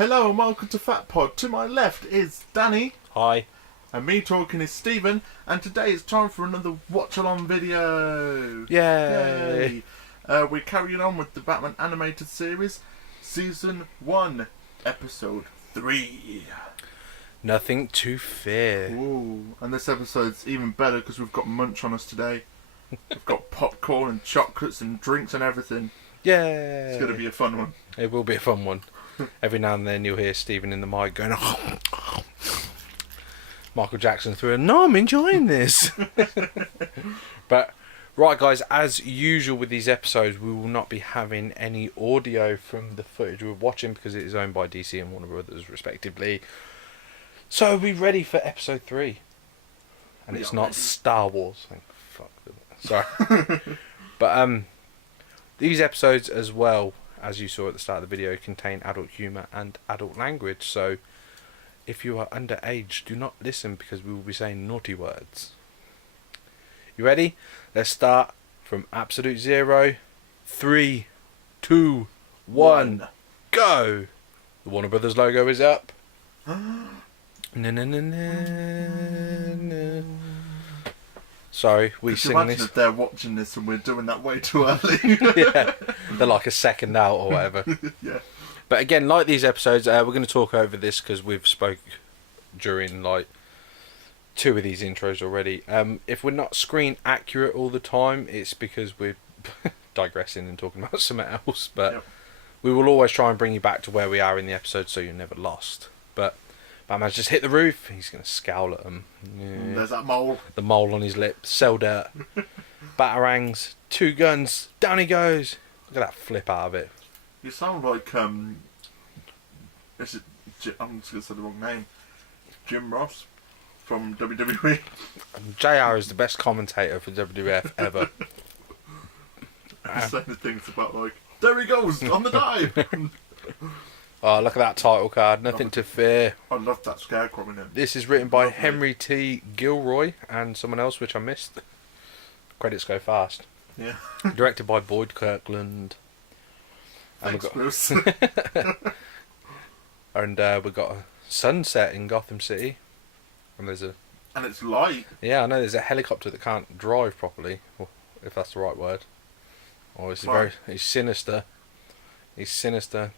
Hello and welcome to Fat Pod. To my left is Danny. Hi. And me talking is Stephen. And today it's time for another watch-along video. Yay! We're carrying on with the Batman animated series, Season 1, Episode 3. Nothing to fear. Ooh, and this episode's even better because we've got munch on us today. We've got popcorn and chocolates and drinks and everything. Yay! It's going to be a fun one. It will be a fun one. Every now and then you'll hear Stephen in the mic going, Michael Jackson through, no, I'm enjoying this. But, right guys, as usual with these episodes, we will not be having any audio from the footage we're watching because it is owned by DC and Warner Brothers respectively. So we're ready for episode 3. And it's not ready. Star Wars. Thank fuck. Sorry. But these episodes as well, as you saw at the start of the video, contain adult humour and adult language. So if you are underage, do not listen because we will be saying naughty words. You ready? Let's start from absolute zero. 3, 2, 1, go! The Warner Brothers logo is up. Sorry, we sing imagine this. If they're watching this and we're doing that way too early. Yeah, they're like a second out or whatever. Yeah. But again, like these episodes, we're going to talk over this because we've spoke during like 2 of these intros already. If we're not screen accurate all the time, it's because we're digressing and talking about something else. But yep. We will always try and bring you back to where we are in the episode so you're never lost. But Batman's just hit the roof. He's going to scowl at them. Yeah. There's that mole. The mole on his lip. Sell dirt. Batarangs. 2 guns. Down he goes. Look at that flip out of it. You sound like, is it, I'm just going to say the wrong name. Jim Ross from WWE. JR is the best commentator for WWF ever. He's saying the things about like, there he goes, on the dive. Oh, look at that title card. Nothing to fear. I love that scarecrow in it. This is written by Henry T. Gilroy and someone else, which I missed. Credits go fast. Yeah. Directed by Boyd Kirkland. Thanks, Bruce. And we've got a sunset in Gotham City. And it's light. Yeah, I know there's a helicopter that can't drive properly, if that's the right word. Oh, he's sinister. He's sinister.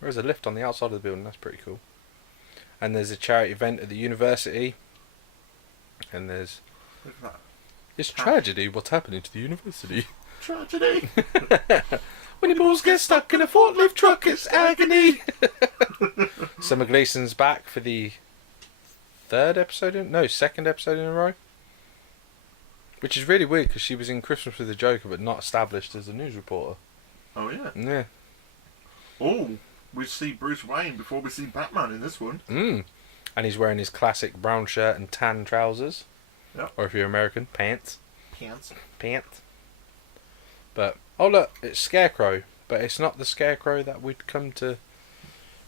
There's a lift on the outside of the building, that's pretty cool. And there's a charity event at the university. And there's... Look at that. It's tragedy what's happening to the university. Tragedy! When your balls get stuck in a forklift truck, it's agony! Summer Gleason's back for the second episode in a row. Which is really weird because she was in Christmas with the Joker but not established as a news reporter. Oh yeah? Yeah. Oh, we see Bruce Wayne before we see Batman in this one. And he's wearing his classic brown shirt and tan trousers. Yep. Or if you're American, pants. Pants. But, oh look, it's Scarecrow. But it's not the Scarecrow that we'd come to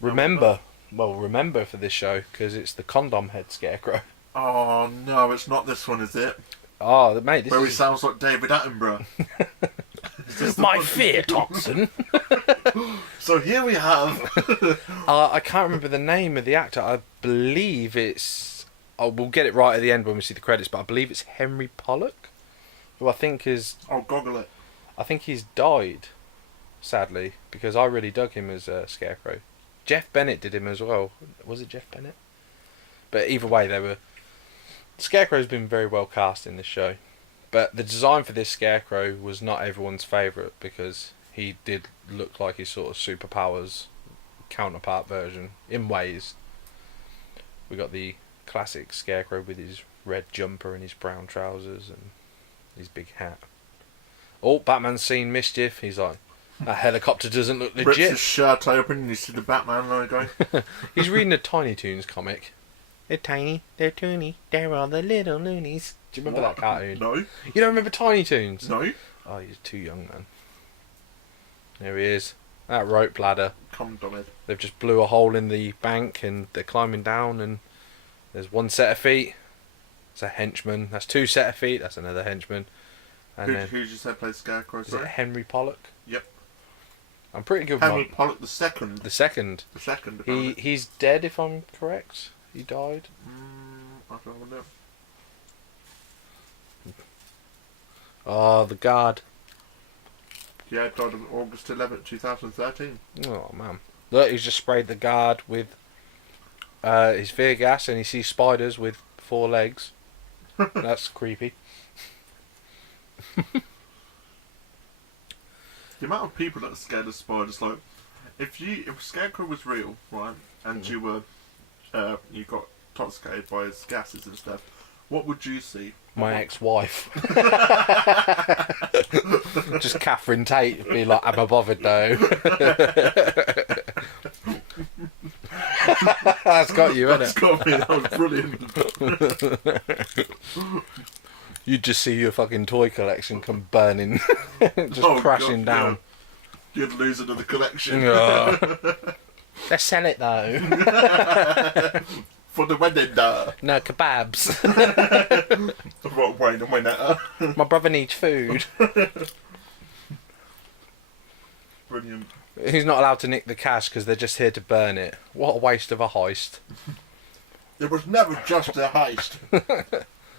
remember. Remember for this show, because it's the condom head Scarecrow. Oh no, it's not this one, is it? Oh, mate, this Where he sounds like David Attenborough. My fear toxin. So here we have... I can't remember the name of the actor. I believe it's... Oh, we'll get it right at the end when we see the credits, but I believe it's Henry Pollock, who I think is... I'll goggle it. I think he's died, sadly, because I really dug him as Scarecrow. Jeff Bennett did him as well. Was it Jeff Bennett? But either way, they were... Scarecrow's been very well cast in this show. But the design for this Scarecrow was not everyone's favourite because he did look like his sort of superpowers counterpart version in ways. We got the classic Scarecrow with his red jumper and his brown trousers and his big hat. Oh, Batman's seen mischief. He's like, that helicopter doesn't look legit. Rips his shirt open and you see the Batman logo. He's reading a Tiny Toons comic. They're tiny, they're toony, they're all the little loonies. Do you remember that cartoon? No. You don't remember Tiny Toons? No. Oh, you're too young, man. There he is. That rope ladder. They've just blew a hole in the bank and they're climbing down and there's 1 set of feet. It's a henchman. That's 2 set of feet. That's another henchman. And who did you say plays Scarecrow? Is it Henry Pollock? Yep. I'm pretty good with Henry my... Pollock the second. The second. The second. Apparently. He's dead, if I'm correct. He died. I don't know. Oh, the guard. Yeah, died on August 11th, 2013. Oh, man. Look, he's just sprayed the guard with his fear gas, and he sees spiders with 4 legs. That's creepy. The amount of people that are scared of spiders, like, if Scarecrow was real, right, and you were, you got intoxicated by his gases and stuff, what would you see? My ex-wife. Just Catherine Tate be like, I'm bothered though. That's got you, That's isn't got me, that was brilliant. You'd just see your fucking toy collection come burning, just Oh, crashing God, down. yeah. You'd lose another collection. Yeah. Let's sell it though. For the wedding, No, kebabs. What, Wayne and Winetta? My brother needs food. Brilliant. He's not allowed to nick the cash because they're just here to burn it. What a waste of a heist. It was never just a heist.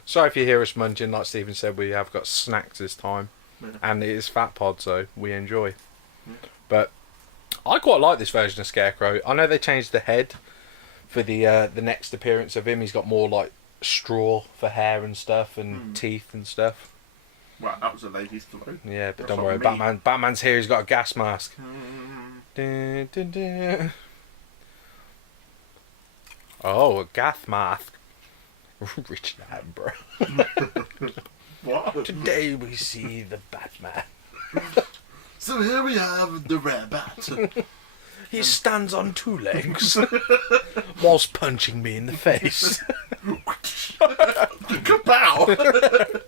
Sorry if you hear us munching, like Stephen said, we have got snacks this time. Yeah. And it is Fat Pod, so we enjoy. Yeah. But I quite like this version of Scarecrow. I know they changed the head for the next appearance of him. He's got more like straw for hair and stuff, and teeth and stuff. Well, that was a lady's story. Yeah, but That's don't on worry, me. Batman's here, he's got a gas mask. Mm. Dun, dun, dun. Oh, a gas mask. Richard Attenborough. What? Today we see the Batman. So here we have the rare bat. He stands on 2 legs whilst punching me in the face. Kapow!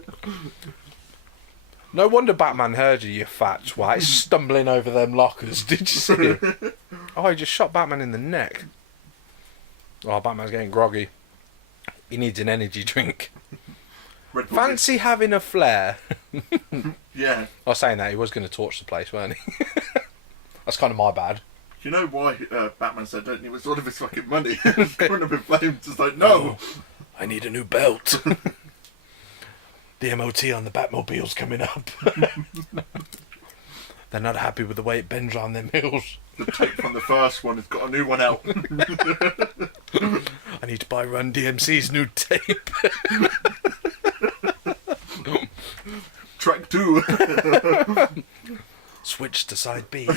No wonder Batman heard you fat twat. He's stumbling over them lockers. Did you see him? Oh, he just shot Batman in the neck. Oh, Batman's getting groggy. He needs an energy drink. Red Bull. Fancy having a flare. Yeah. I was saying that, he was going to torch the place, weren't he? That's kind of my bad. You know why Batman said, don't you? It was all of his fucking money. It's going up in flames. It's like, no! Oh, I need a new belt. The MOT on the Batmobile's coming up. They're not happy with the way it bends around them hills. The tape from the first one has got a new one out. I need to buy Run DMC's new tape. Track 2. Switch to side B.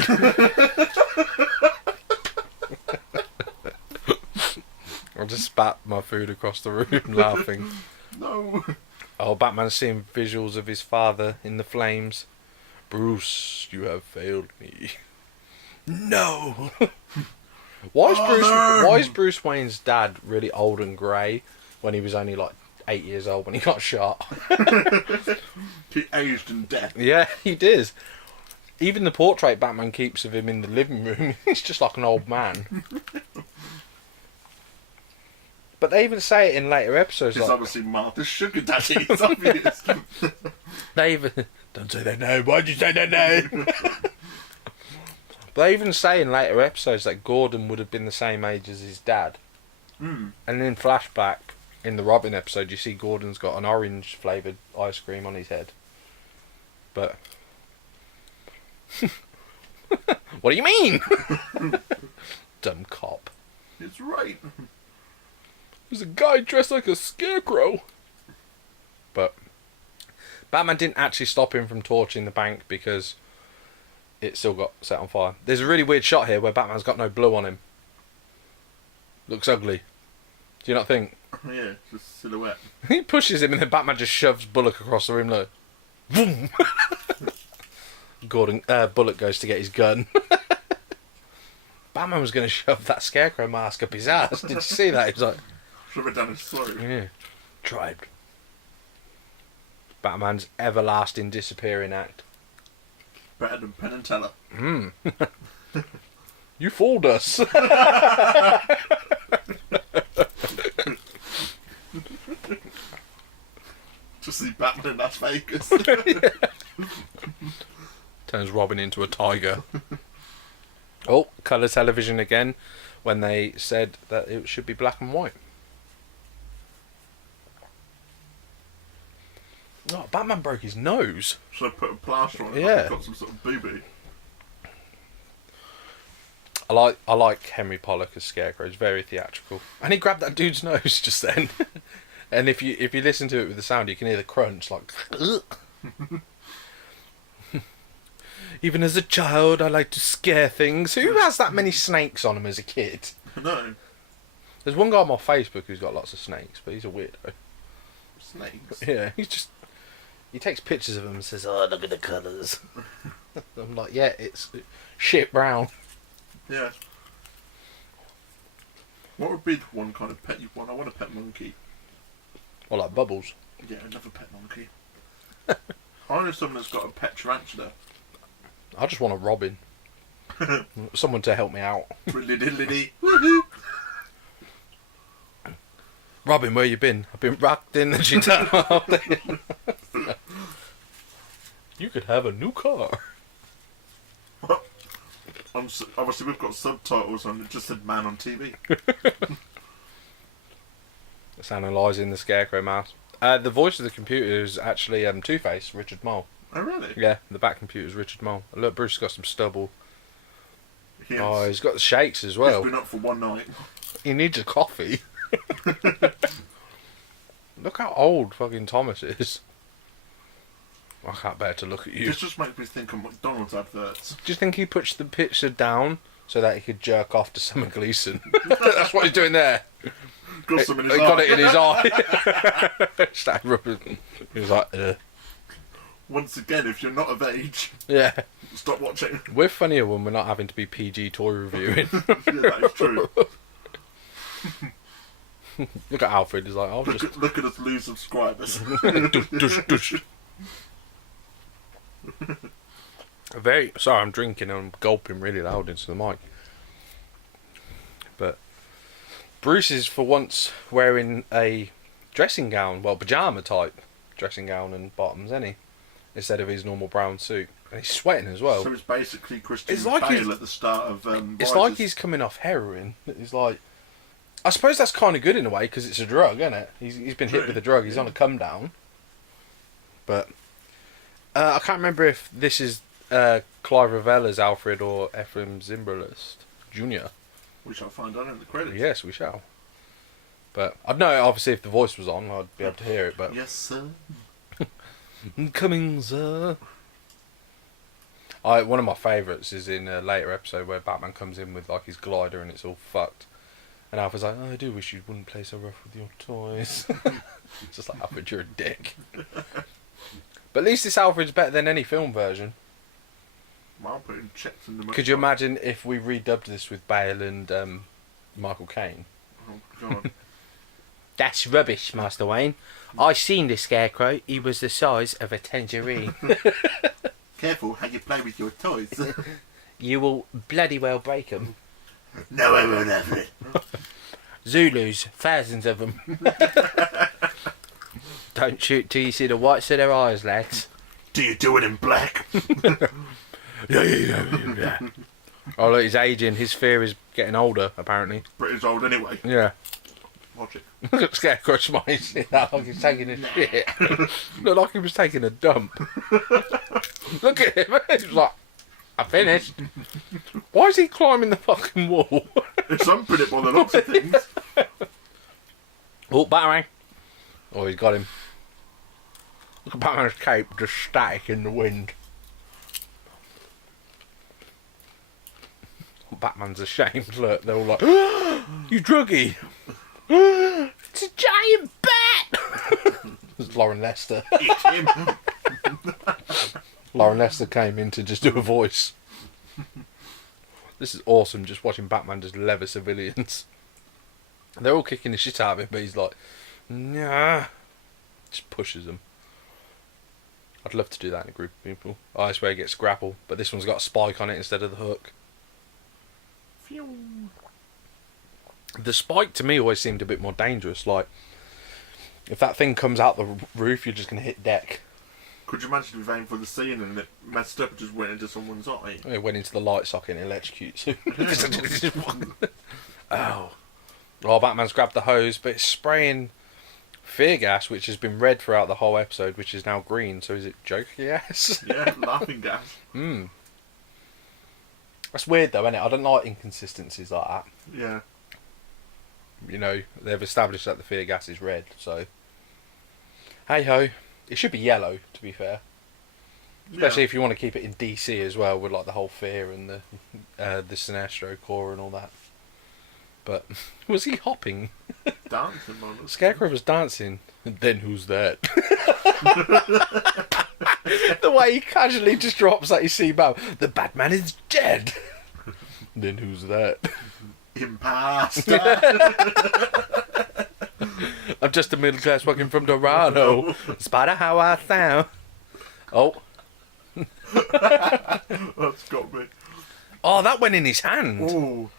I just spat my food across the room laughing. No. Oh, Batman's seeing visuals of his father in the flames. Bruce, you have failed me. No! Why is Bruce Wayne's dad really old and grey when he was only like 8 years old when he got shot? He aged in death. Yeah, he did. Even the portrait Batman keeps of him in the living room, he's just like an old man. But they even say it in later episodes. He's Like, obviously Martha's sugar daddy. It's obvious. they even don't say their name. Why'd you say their name? But they even say in later episodes that Gordon would have been the same age as his dad. Mm. And in flashback, in the Robin episode, you see Gordon's got an orange flavoured ice cream on his head. But what do you mean? Dumb cop. It's right. There's a guy dressed like a scarecrow. But Batman didn't actually stop him from torching the bank because it still got set on fire. There's a really weird shot here where Batman's got no blue on him. Looks ugly. Do you not think? Yeah, just silhouette. He pushes him and then Batman just shoves Bullock across the room like, boom. Bullock goes to get his gun. Batman was going to shove that scarecrow mask up his ass. Did you see that? He was like, Shove it down his throat. yeah. Tried. Batman's everlasting disappearing act. Better than Penn and Teller. You fooled us. To see Batman in Las Vegas. Turns Robin into a tiger. Oh, colour television again, when they said that it should be black and white. Oh, Batman broke his nose. So I put a plaster on it. Yeah. Like got some sort of boo-boo. I like Henry Pollock as Scarecrow. He's very theatrical, and he grabbed that dude's nose just then. And if you listen to it with the sound, you can hear the crunch, like. Even as a child, I like to scare things. Who has that many snakes on him as a kid? No. There's one guy on my Facebook who's got lots of snakes, but he's a weirdo. Snakes? Yeah, he takes pictures of them and says, "Oh, look at the colours." I'm like, yeah, it's shit brown. Yeah. What would be the one kind of pet you want? I want a pet monkey. Or like Bubbles. Yeah, another pet monkey. I know someone that's got a pet tarantula. I just want a Robin. Someone to help me out. Woohoo! Robin, where you been? I've been rocked in the shit all day. You could have a new car. Obviously, we've got subtitles on. It just said "man" on TV. It's analysing the Scarecrow mouse. The voice of the computer is actually Two-Face, Richard Mole. Oh, really? Yeah, the back computer is Richard Mole. Look, Bruce has got some stubble. He Oh, he's got the shakes as well. He's been up for one night. He needs a coffee. Look how old fucking Thomas is. I can't bear to look at you. This just makes me think of McDonald's adverts. Do you think he pushed the picture down so that he could jerk off to Summer Gleeson? That's what he's doing there. Got some in his He eye. got it in his eye. Started rubbing. He was like, ugh. Once again, if you're not of age, Yeah. stop watching. We're funnier when we're not having to be PG toy reviewing. Yeah, that is true. Look at Alfred. He's like, I'll just... Look at us lose subscribers. dush, dush. Very... Sorry, I'm drinking and I'm gulping really loud into the mic. But Bruce is for once wearing a dressing gown, well, pyjama type dressing gown and bottoms, isn't he? Instead of his normal brown suit. And he's sweating as well. So it's basically Christian It's like Bale at the start of It's like he's coming off heroin. He's like... I suppose that's kind of good in a way, because it's a drug, isn't it? He's been hit with a drug. He's on a come down. But I can't remember if this is Clive Ravella's Alfred or Ephraim Zimbalist Jr. We shall find out in the credits. Yes, we shall. But I'd know, obviously, if the voice was on, I'd be able to hear it. But Yes, sir. coming, sir. One of my favourites is in a later episode where Batman comes in with like his glider and it's all fucked. And Alfred's like, oh, I do wish you wouldn't play so rough with your toys. It's just like, Alfred, you're a dick. But at least this Alfred's better than any film version. Well, I'm putting checks in the... Could you imagine if we redubbed this with Bale and Michael Caine? Oh, God. That's rubbish, Master Wayne. I seen the Scarecrow. He was the size of a tangerine. Careful how you play with your toys. You will bloody well break them. No, I won't have it. Zulus, thousands of them. Don't shoot till you see the whites of their eyes, lads. Do you do it in black? Yeah. Oh, look, he's aging. His fear is getting older, apparently. Britain's old anyway. Yeah. Watch it. Look at Scarecrow smiling like he's taking a shit. Look like he was taking a dump. Look at him. He's like, I finished. Why is he climbing the fucking wall? It's unpredictable by the looks of things. Oh, Batarang. Oh, he's got him. Look at Batman's cape just static in the wind. Batman's ashamed. Look, they're all like, you druggie. It's a giant bat. It's Lauren Lester. Eat him. Lauren Lester came in to just do a voice. This is awesome, just watching Batman just lever civilians. They're all kicking the shit out of him, but he's like, nah. Just pushes them. I'd love to do that in a group of people. I swear he gets grapple, but this one's got a spike on it instead of the hook. Phew. The spike to me always seemed a bit more dangerous. Like, if that thing comes out the roof, you're just going to hit deck. Of Could you imagine if you aiming for the scene and it messed up and just went into someone's eye? It went into the light socket and electrocutes you. Oh. Oh, Batman's grabbed the hose, but it's spraying fear gas, which has been red throughout the whole episode, which is now green. So is it Joker gas? Yeah, laughing gas. That's weird though, isn't it? I don't like inconsistencies like that. Yeah. You know, they've established that the fear gas is red, so... Hey ho. It should be yellow, to be fair. Especially if you want to keep it in DC as well, with like the whole fear and the Sinestro core and all that. But, was he hopping? Dancing, man. Scarecrow was dancing. Then who's that? The way he casually just drops that you see about the Batman is dead. Then who's that? Imposter. I'm just a middle class working from Toronto. Spider how I sound. Oh. That's got me. Oh, that went in his hand. Ooh.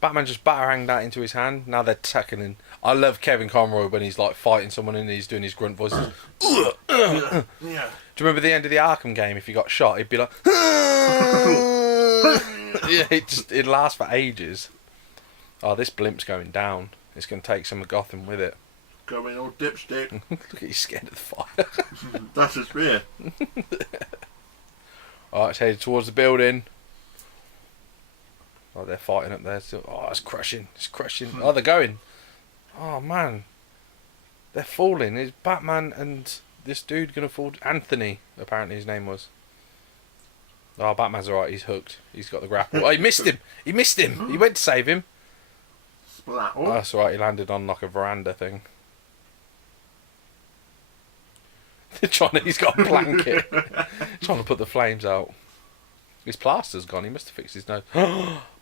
Batman just bataranged that into his hand. Now they're tackling. I love Kevin Conroy when he's like fighting someone and he's doing his grunt voices. Yeah. Do you remember the end of the Arkham game? If you got shot, he'd be like, yeah, it lasts for ages. Oh, this blimp's going down. It's going to take some of Gotham with it. Going all dipstick. Look at you scared of the fire. That's his fear. Alright, it's headed towards the building. Oh, they're fighting up there still. Oh, it's crushing. It's crushing. Oh, they're going. Oh, man. They're falling. Is Batman and this dude going to fall? Anthony, apparently his name was. Oh, Batman's alright. He's hooked. He's got the grapple. Oh, he missed him. He missed him. He went to save him. Splat. Oh, that's alright. He landed on like a veranda thing. He's got a blanket. Trying to put the flames out. His plaster's gone. He must have fixed his nose.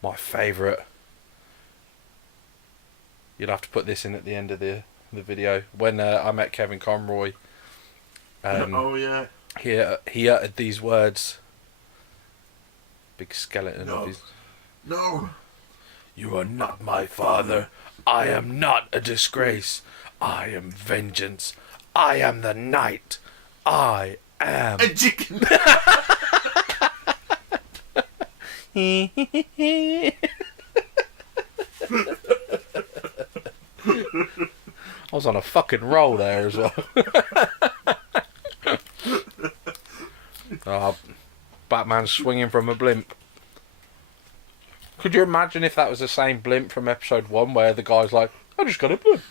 My favourite. You'll have to put this in at the end of the video. When I met Kevin Conroy, oh yeah. He uttered these words. Big skeleton No. of his. No. You are not my father. I am not a disgrace. I am vengeance. I am the night. I am. A chicken. I was on a fucking roll there as well. Oh, Batman swinging from a blimp. Could you imagine if that was the same blimp from episode 1 where the guy's like, I just got a blimp.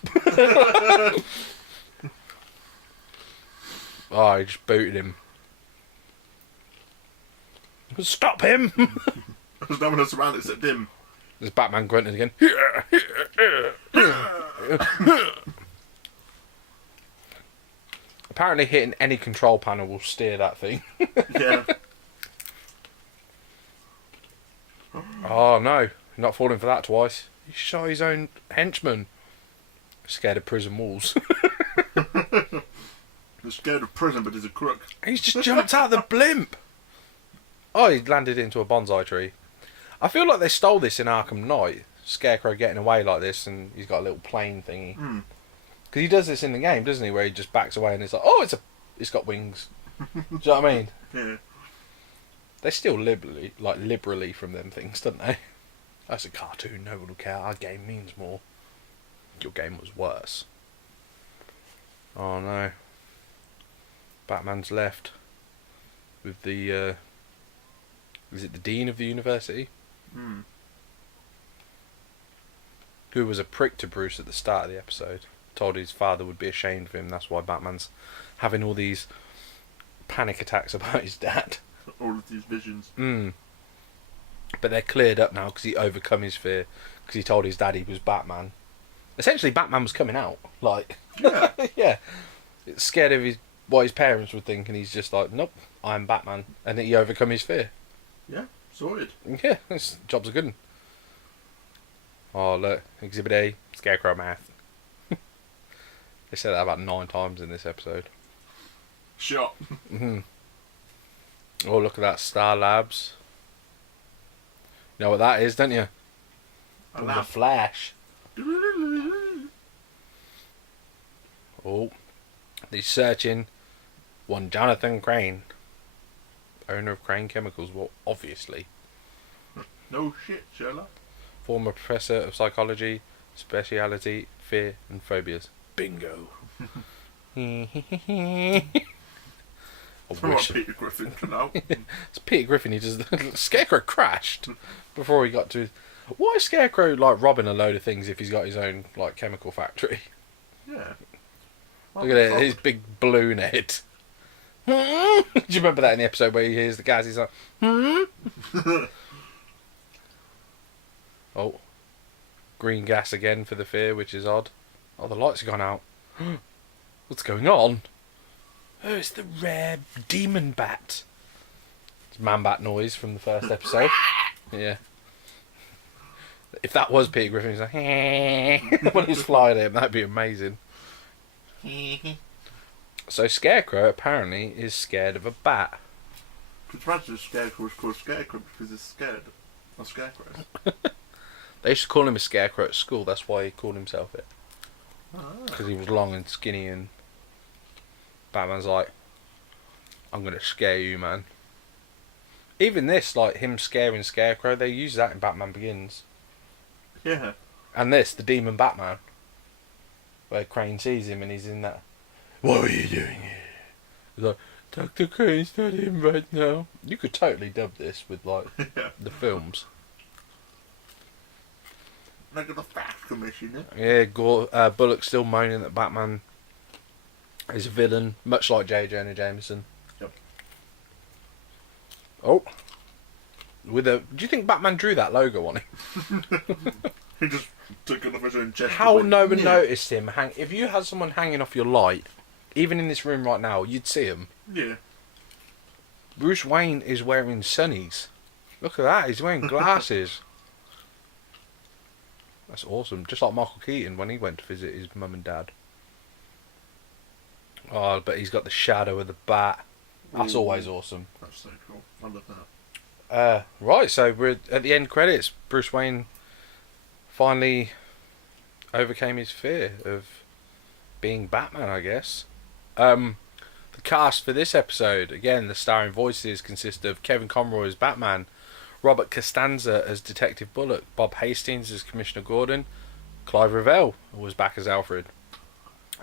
Oh, he just booted him. Stop him! There's no one else around except him. There's Batman grunting again. Apparently hitting any control panel will steer that thing. Yeah. Oh no, not falling for that twice. He shot his own henchman. Scared of prison walls. They're scared of prison, but he's a crook. He's just jumped out of the blimp. Oh, he landed into a bonsai tree. I feel like they stole this in Arkham Knight. Scarecrow getting away like this, and he's got a little plane thingy. Because he does this in the game, doesn't he? Where he just backs away and it's like, oh, it's got wings. Do you know what I mean? Yeah. They steal liberally from them things, don't they? That's a cartoon. No one will care. Our game means more. Your game was worse. Oh no. Batman's left with the. Is it the dean of the university? Who was a prick to Bruce at the start of the episode. Told his father would be ashamed of him. That's why Batman's having all these panic attacks about his dad. All of these visions. But they're cleared up now because he overcome his fear. Because he told his dad he was Batman. Essentially, Batman was coming out. Like, Yeah. yeah. It's scared of what his parents would think, and he's just like, nope, I'm Batman. And he overcome his fear. Yeah, sorted. Yeah, this job's a good one. Oh, look. Exhibit A, Scarecrow math. They said that about 9 times in this episode. Shot. Oh, look at that. Star Labs. You know what that is, don't you? A The lab. Flash. Oh. He's searching. One Jonathan Crane, owner of Crane Chemicals, well, obviously. No shit, Sherlock. Former professor of psychology, speciality, fear and phobias. Bingo. I That's what wish. Peter Griffin can out. It's Peter Griffin. He just Scarecrow crashed before he got to. Why is Scarecrow like robbing a load of things if he's got his own like chemical factory? Yeah. Look at it, his big balloon head. Do you remember that in the episode where he hears the gas? He's like, oh, green gas again for the fear, which is odd. Oh, the lights have gone out. What's going on? Oh, it's the rare demon bat. It's man bat noise from the first episode. Yeah. If that was Peter Griffin, he's like, when he's flying him, that'd be amazing. So Scarecrow apparently is scared of a bat. Could you imagine Scarecrow was called Scarecrow because he's scared of scarecrows? They used to call him a scarecrow at school, that's why he called himself it. Because he was long and skinny, and Batman's like, I'm going to scare you, man. Even this, like him scaring Scarecrow, they use that in Batman Begins. Yeah. And this, the Demon Batman, where Crane sees him and he's in that. What are you doing here? He's like, Dr. Crane's not in right now. You could totally dub this with like the films. Look at the fact commission, Yeah, Bullock's still moaning that Batman is a villain, much like J. Jonah Jameson. Yep. Oh. Do you think Batman drew that logo on him? He just took it off his own chest. How no one noticed him? If you had someone hanging off your light, even in this room right now, you'd see him. Yeah. Bruce Wayne is wearing sunnies. Look at that, he's wearing glasses. That's awesome. Just like Michael Keaton when he went to visit his mum and dad. Oh, but he's got the shadow of the bat. That's always awesome. That's so cool. I love that. Right, so we're at the end credits. Bruce Wayne finally overcame his fear of being Batman, I guess. The cast for this episode, again, the starring voices consist of Kevin Conroy as Batman, Robert Costanza as Detective Bullock, Bob Hastings as Commissioner Gordon, Clive Revell was back as Alfred.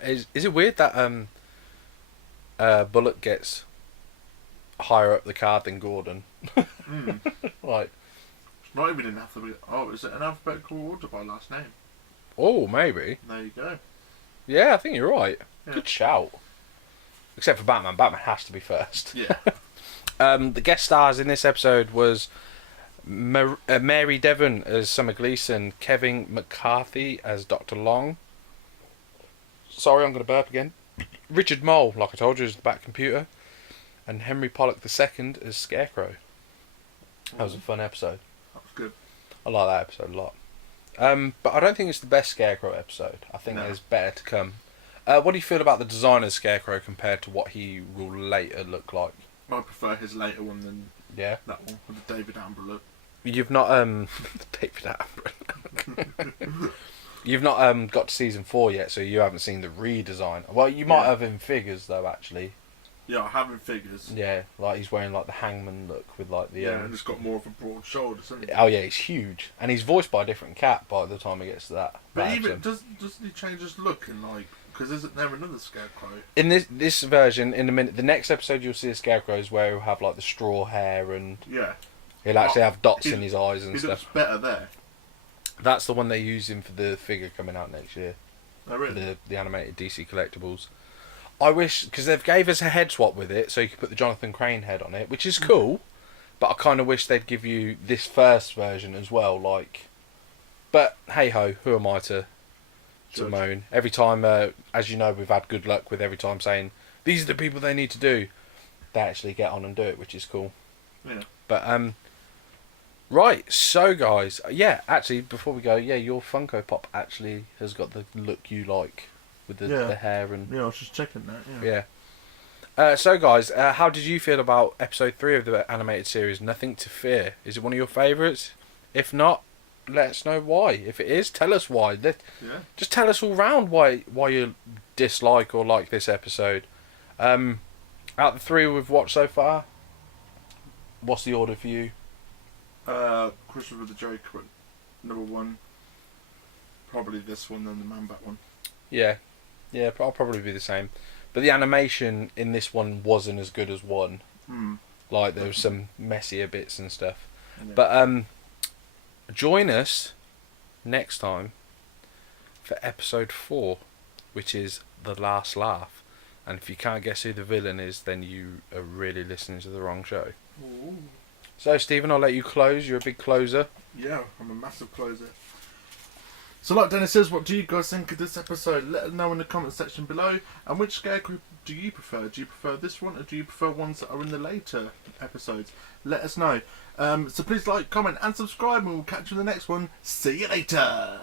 Is it weird that Bullock gets higher up the card than Gordon? Like, it's not even in alphabetical. Oh, is it an alphabetical order by last name? oh, maybe. There you go. Yeah, I think you're right. Yeah. Good shout. Except for Batman. Batman has to be first. Yeah. The guest stars in this episode was Mary Devon as Summer Gleason, Kevin McCarthy as Dr. Long. Sorry, I'm going to burp again. Richard Mole, like I told you, as the Bat Computer. And Henry Pollock II as Scarecrow. That was a fun episode. That was good. I like that episode a lot. But I don't think it's the best Scarecrow episode. I think No. there's better to come. What do you feel about the design of Scarecrow compared to what he will later look like? I prefer his later one than Yeah? that one with the David Amber look. You've not David Attenborough. You've not got to season 4 yet, so you haven't seen the redesign. Well, you might have in figures though, actually. Yeah, I have in figures. Yeah, like he's wearing like the hangman look with like the. Yeah, and it's got more of a broad shoulder, doesn't it? Oh yeah, he's huge, and he's voiced by a different cat by the time he gets to that. But that even episode. doesn't he change his look in like? Because isn't there another Scarecrow? In this version, in a minute, the next episode you'll see a Scarecrow is where he'll have like the straw hair and Yeah. he'll actually have dots he- in his eyes and He stuff. looks better there. That's the one they're using for the figure coming out next year. Oh really? The animated DC collectibles. I wish, because they've gave us a head swap with it, so you could put the Jonathan Crane head on it, which is cool. But I kind of wish they'd give you this first version as well. Like, but hey ho, who am I to Judge. moan? Every time, as you know, we've had good luck with every time saying these are the people they need to do. They actually get on and do it, which is cool. Yeah. But right, so guys, yeah, actually, before we go, yeah, your Funko Pop actually has got the look you like with the hair and Yeah, I was just checking that. yeah. So guys, how did you feel about episode 3 of the animated series, Nothing to Fear? Is it one of your favourites? If not, let us know why. If it is, tell us why. Yeah. Just tell us all round why you dislike or like this episode. Out of the 3 we've watched so far, what's the order for you? Christmas with the Joker, number 1. Probably this one, then the Man Bat one. Yeah, I'll probably be the same. But the animation in this one wasn't as good as 1. Like, there was some messier bits and stuff. Yeah. But join us next time for episode 4, which is The Last Laugh. And if you can't guess who the villain is, then you are really listening to the wrong show. Ooh. So, Stephen, I'll let you close. You're a big closer. Yeah, I'm a massive closer. So like Dennis says, what do you guys think of this episode? Let us know in the comment section below. And which scarecrow do you prefer? Do you prefer this one, or do you prefer ones that are in the later episodes? Let us know. So please like, comment and subscribe, and we'll catch you in the next one. See you later!